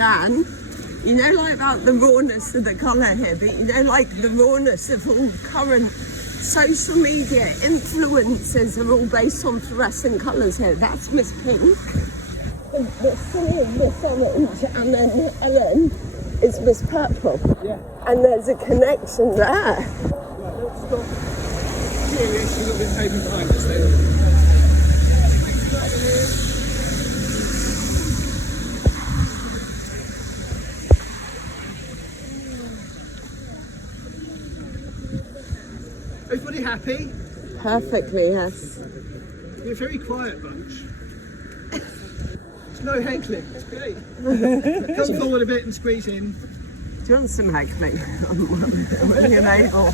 Dan, you know, like about the rawness of the colour here, but you know, like the rawness of all current social media influences are all based on fluorescent colours here. That's Miss Pink. The silly Miss Orange, and then Ellen is Miss Purple. Yeah. And there's a connection there. Right, let's stop. Serious, you've got a bit of pavement behind us then. Everybody happy? Perfectly, yes. We're a very quiet bunch. There's no heckling, it's great. Come forward a bit and squeeze in. Do you want some heckling? When you're able.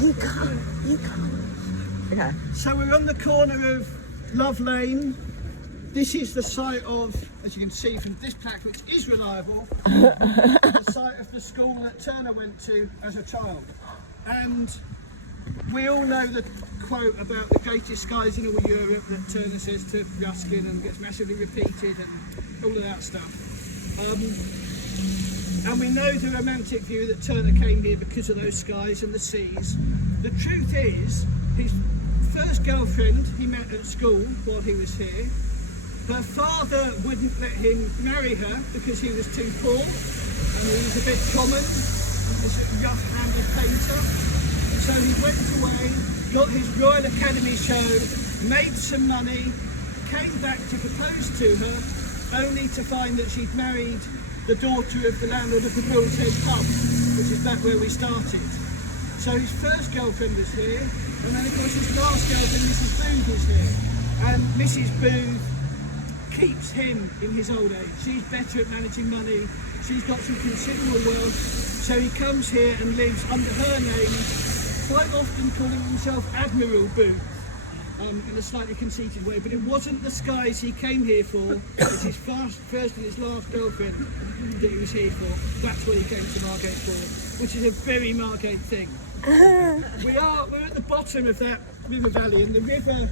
You can't. Okay. So we're on the corner of Love Lane. This is the site of, as you can see from this plaque, which is reliable, the site of the school that Turner went to as a child. And we all know the quote about the greatest skies in all Europe that Turner says to Ruskin and gets massively repeated and all of that stuff. And we know the romantic view that Turner came here because of those skies and the seas. The truth is, his first girlfriend he met at school while he was here, her father wouldn't let him marry her because he was too poor and he was a bit common, he was a rough-handed painter. So he went away, got his Royal Academy show, made some money, came back to propose to her, only to find that she'd married the daughter of the landlord of the Bull's Head pub, which is back where we started. So his first girlfriend was here, and then of course his last girlfriend, Mrs. Booth, was here. And Mrs. Booth keeps him in his old age. She's better at managing money, she's got some considerable wealth, so he comes here and lives under her name, quite often calling himself Admiral Booth. In a slightly conceited way, but it wasn't the skies he came here for. It's his first and his last girlfriend that he was here for. That's what he came to Margate for, which is a very Margate thing. We're at the bottom of that river valley, and the river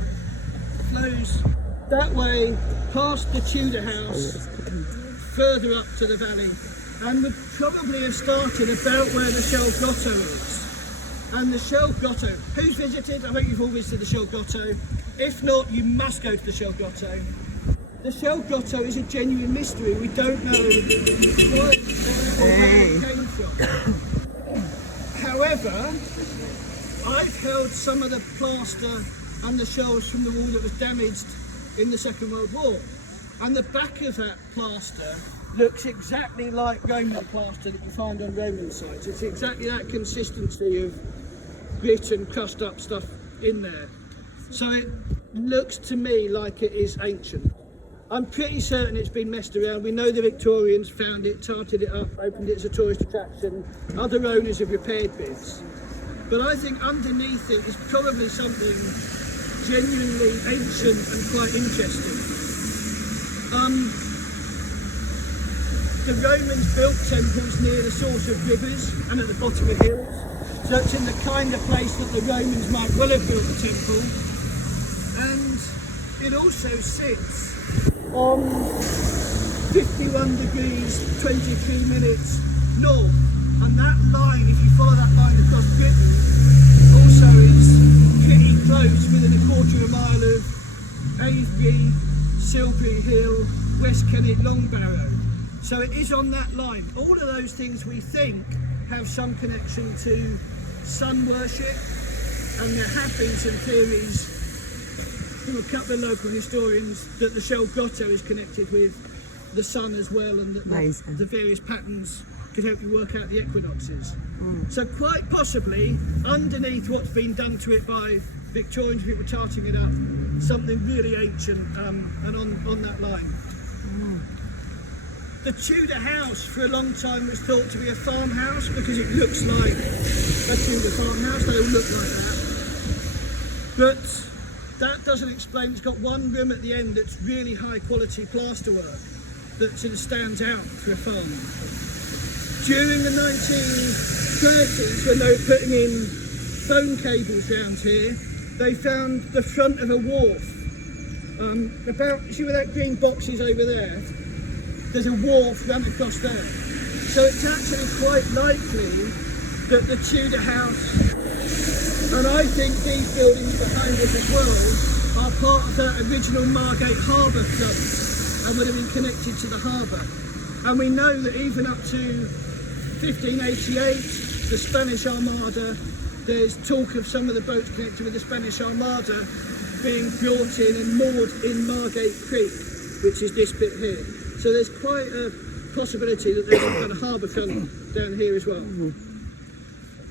flows that way past the Tudor house, further up to the valley, and would probably have started about where the Shell Grotto is. And the Shell Grotto, who's visited? I think you've all visited the Shell Grotto. If not, you must go to the Shell Grotto. The Shell Grotto is a genuine mystery. We don't know where it came from. However, I've held some of the plaster and the shells from the wall that was damaged in the Second World War. And the back of that plaster looks exactly like Roman plaster that you find on Roman sites. It's exactly that consistency of grit and crushed up stuff in there. So it looks to me like it is ancient. I'm pretty certain it's been messed around. We know the Victorians found it, tarted it up, opened it as a tourist attraction. Other owners have repaired bits. But I think underneath it is probably something genuinely ancient and quite interesting. The Romans built temples near the source of rivers and at the bottom of hills. So it's in the kind of place that the Romans might well have built a temple. And it also sits on 51 degrees 23 minutes north. And that line, if you follow that line across Britain, also is pretty close, within a quarter of a mile of Avebury, Silbury Hill, West Kennet, Longbarrow. So it is on that line. All of those things we think have some connection to sun worship, and there have been some theories from a couple of local historians that the Shell Grotto is connected with the sun as well, and that the various patterns could help you work out the equinoxes. So quite possibly, underneath what's been done to it by Victorians, people tarting it up, something really ancient and on that line. The Tudor house for a long time was thought to be a farmhouse because it looks like a Tudor farmhouse, they all look like that. But that doesn't explain, it's got one room at the end that's really high quality plasterwork that sort of stands out for a farm. During the 1930s, when they were putting in phone cables round here, they found the front of a wharf See where that green box is over there? There's a wharf run across there. So it's actually quite likely that the Tudor house, and I think these buildings behind us as well, are part of that original Margate Harbour Club and would have been connected to the harbour. And we know that even up to 1588, the Spanish Armada, there's talk of some of the boats connected with the Spanish Armada being brought in and moored in Margate Creek, which is this bit here. So there's quite a possibility that there's some kind of harbour front down here as well.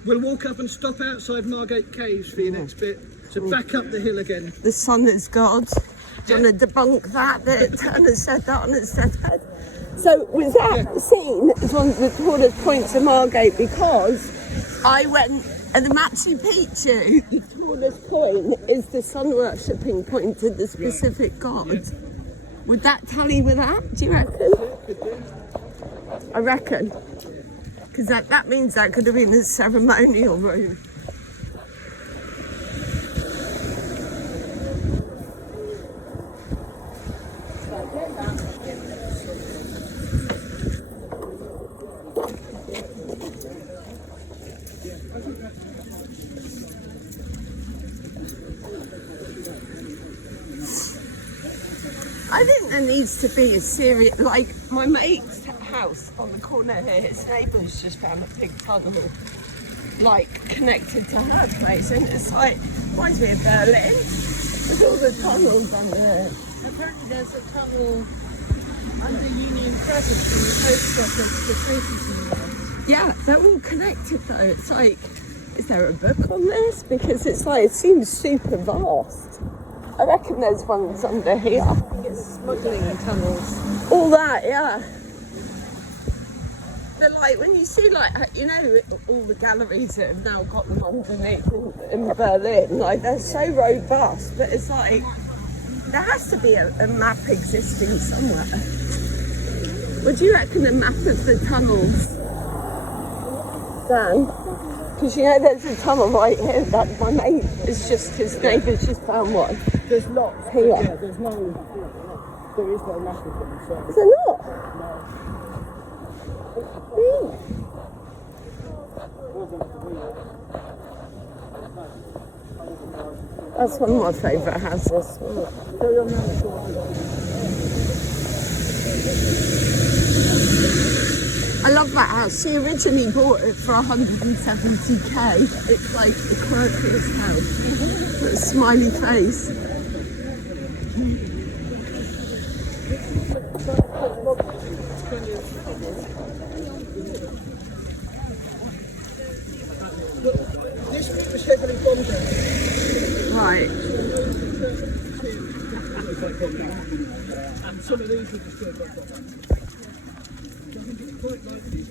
We'll walk up and stop outside Margate Caves for your next bit. So back up the hill again. The sun is God. Do you want to debunk that Turner said that on his deathbed? So was that seen as one of the tallest points of Margate? Because I went, and the Machu Picchu, the tallest point is the sun worshipping point to the specific god. Yeah. Would that tally with that, do you reckon? I reckon. Because that means that could have been a ceremonial room. I think there needs to be a serious, like my mate's house on the corner here, his neighbours just found a big tunnel, like connected to her place, and it's like, reminds me of Berlin, with all the tunnels under. Apparently there's a tunnel under Union Crescent from the post office to Tracy. Yeah, they're all connected though. It's like, is there a book on this? Because it's like, it seems super vast. I reckon there's ones under here. I think it's smuggling tunnels. All that, yeah. They're like, when you see like, you know, all the galleries that have now got them underneath in Berlin, like they're so robust, but it's like, there has to be a map existing somewhere. What do you reckon a map of the tunnels, Dan? Because you know there's a tunnel right here that my mate is just, his neighbour's just found one. There's lots here. Yeah, there is no map of them. So. Is there not? Really? That's one of my favourite houses. I love that house. She originally bought it for 170k. It's like the quirkiest house. With a smiley face. This bit was heavily bombed out. Right. And some of these were destroyed by bombs. Quite likely.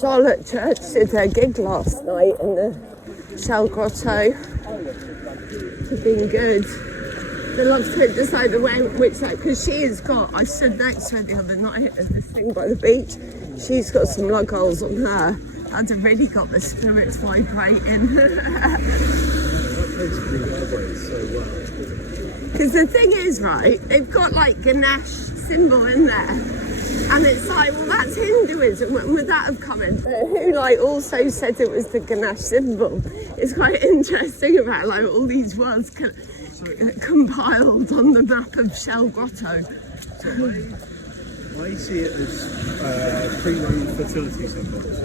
Charlotte Church did her gig last night in the Shell Grotto. It's been good. They love to decide the way which side, because she has got, I stood next to her the other night at this thing by the beach. She's got some lug holes on her. I'd have really got the spirits vibrating. Because the thing is, right, they've got like Ganesh symbol in there, and it's like, well, that's Hinduism. When would that have come in? But who like also said it was the Ganesh symbol? It's quite interesting about like all these words compiled on the map of Shell Grotto. I see it as pre-Roman fertility symbols.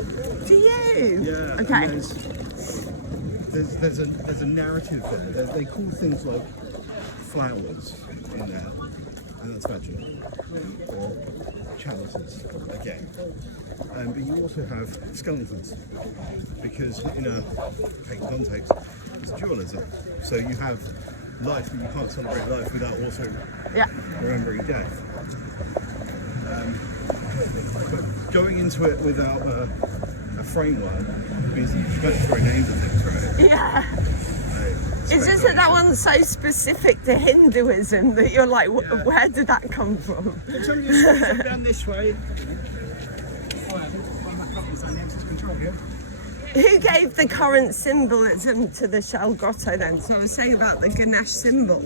Do you? Yeah. Okay. There's a narrative there. They call things like flowers in there, and that's vaginal, or chalices again. But you also have skeletons, because in a pagan context, it's dualism. So you have life, but you can't celebrate life without also remembering death. But going into it without a framework means that you forget the very names of things, right? Yeah. It's just that one's so specific to Hinduism that you're like, where did that come from? Turn your steps down this way. Who gave the current symbolism to the Shell Grotto then? So I was saying about the Ganesh symbol.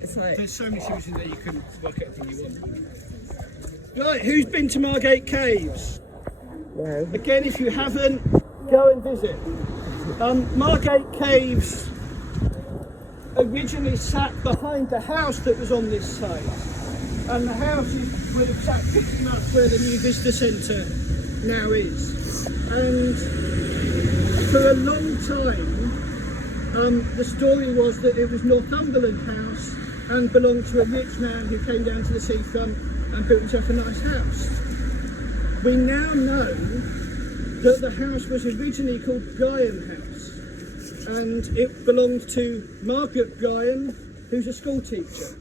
It's like, There's so many symbols in there you can work out anything you want. Right, who's been to Margate Caves? no. Again, if you haven't, go and visit. Margate Caves originally sat behind the house that was on this site, and the house would have sat pretty much where the new visitor centre now is. And for a long time, the story was that it was Northumberland House and belonged to a rich man who came down to the seafront and built himself a nice house. We now know that the house was originally called Guyon House, and it belonged to Margaret Guyon, who's a school teacher.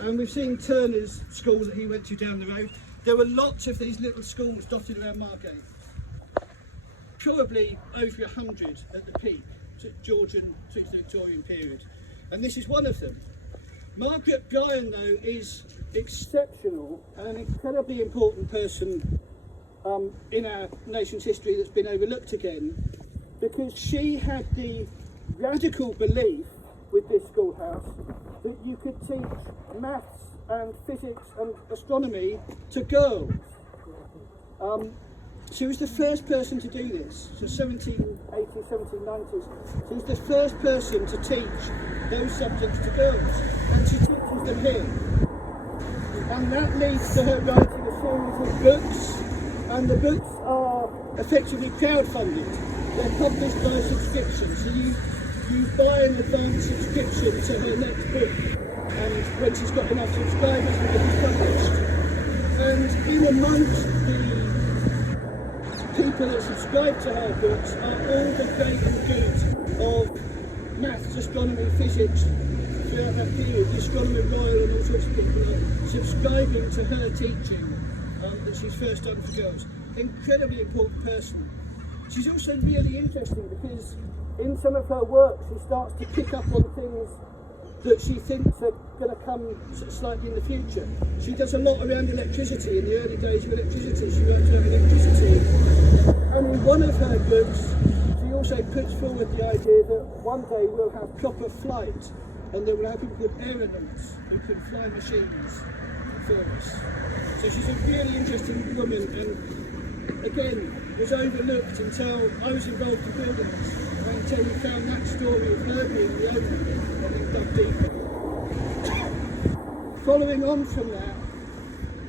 And we've seen Turner's school that he went to down the road. There were lots of these little schools dotted around Margate. Probably over 100 at the peak, Georgian through the Victorian period. And this is one of them. Margaret Guyon, though, is exceptional and an incredibly important person in our nation's history that's been overlooked again, because she had the radical belief with this schoolhouse that you could teach maths and physics and astronomy to girls. She was the first person to do this, so 1780s, 1790s. She was the first person to teach those subjects to girls, and she teaches them here. And that leads to her writing a series of books, and the books are effectively crowdfunded. They're published by subscription, so you buy an advance subscription to her next book, and when she's got enough subscribers, the book is published. And in amongst the people that subscribe to her books are all the great and good of maths, astronomy, physics throughout that period. The Astronomer Royal and all sorts of people are subscribing to her teaching that she's first done for girls. Incredibly important person. She's also really interesting because in some of her work she starts to pick up on things that she thinks are going to come sort of slightly in the future. She does a lot around electricity. In the early days of electricity, she writes around electricity. And in one of her books, she also puts forward the idea that one day we'll have proper flight, and that we'll have people called aeronauts who can fly machines for us. So she's a really interesting woman, and again, was overlooked until I was involved in building this, until we found that story of her being the owner and then dug deep. Following on from that,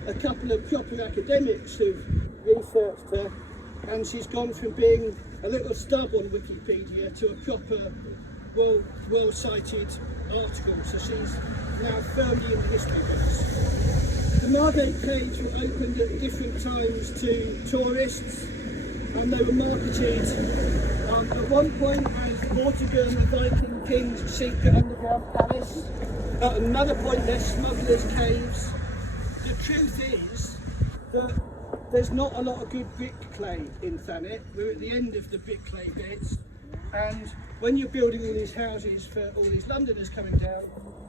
a couple of proper academics who've researched her, and she's gone from being a little stub on Wikipedia to a proper, well-cited article, so she's now firmly in the history books. The Margate Caves were opened at different times to tourists, and they were marketed at one point as Vortigern, the Viking King's secret underground palace. At another point, they're smugglers' caves. The truth is that there's not a lot of good brick clay in Thanet. We're at the end of the brick clay bits, and when you're building all these houses for all these Londoners coming down,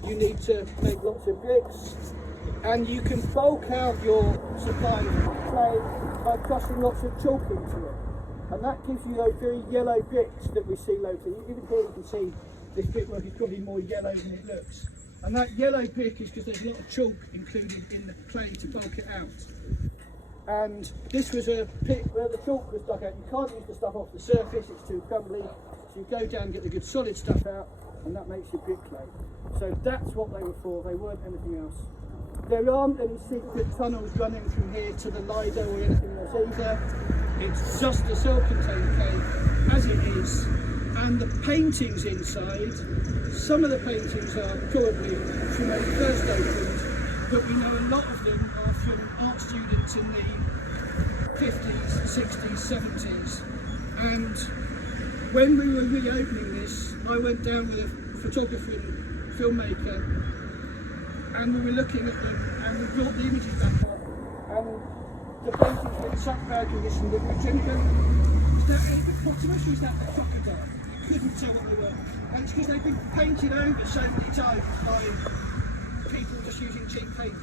you need to make lots of bricks, and you can bulk out your supply of clay by crushing lots of chalk into it, and that gives you those very yellow bricks that we see locally. Even here you can see this brickwork is probably more yellow than it looks, and that yellow brick is because there's a lot of chalk included in the clay to bulk it out. And this was a pit where the chalk was dug out. You can't use the stuff off the surface, it's too crumbly, so you go down and get the good solid stuff out, and that makes your brick clay. So that's what they were for, they weren't anything else. There aren't any secret tunnels running from here to the Lido or anything else either. It's just a self-contained cave, as it is. And the paintings inside, some of the paintings are probably from when it first opened, but we know a lot of them are from art students in the 50s, 60s, 70s. And when we were reopening this, I went down with a photographer and filmmaker, and we were looking at them, and we brought the images back up, and the paintings were in such bad condition that we couldn't go. Is that a hippopotamus or is that a crocodile? Couldn't tell what they were. And it's because they've been painted over so many times by people just using cheap paint.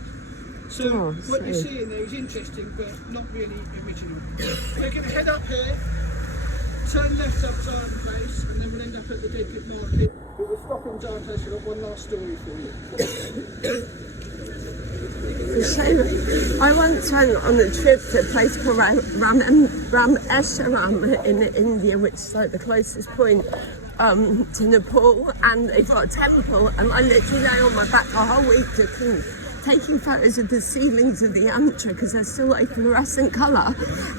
So what you see in there is interesting, but not really original. We're going to head up here turn left up Zion Place, and then we'll end up at the Dead Pit Market. But we'll stop in Zion Place. We've got one last story for you. It's a shame. I once went on a trip to a place called Rameswaram in India, which is like the closest point to Nepal, and they've got a temple, and I literally lay on my back the whole week taking photos of the ceilings of the yantra because they're still like fluorescent colour,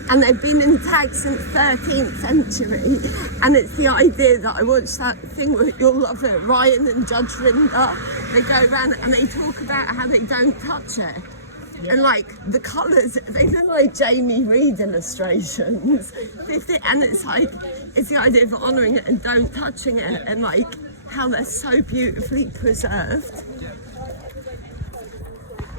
and they've been intact since 13th century. And it's the idea that I watched that thing with, you'll love it, Ryan and Judge Rinder. They go around and they talk about how they don't touch it. And like the colours, they look like Jamie Reed illustrations. And it's like, it's the idea of honouring it and don't touching it, and like how they're so beautifully preserved.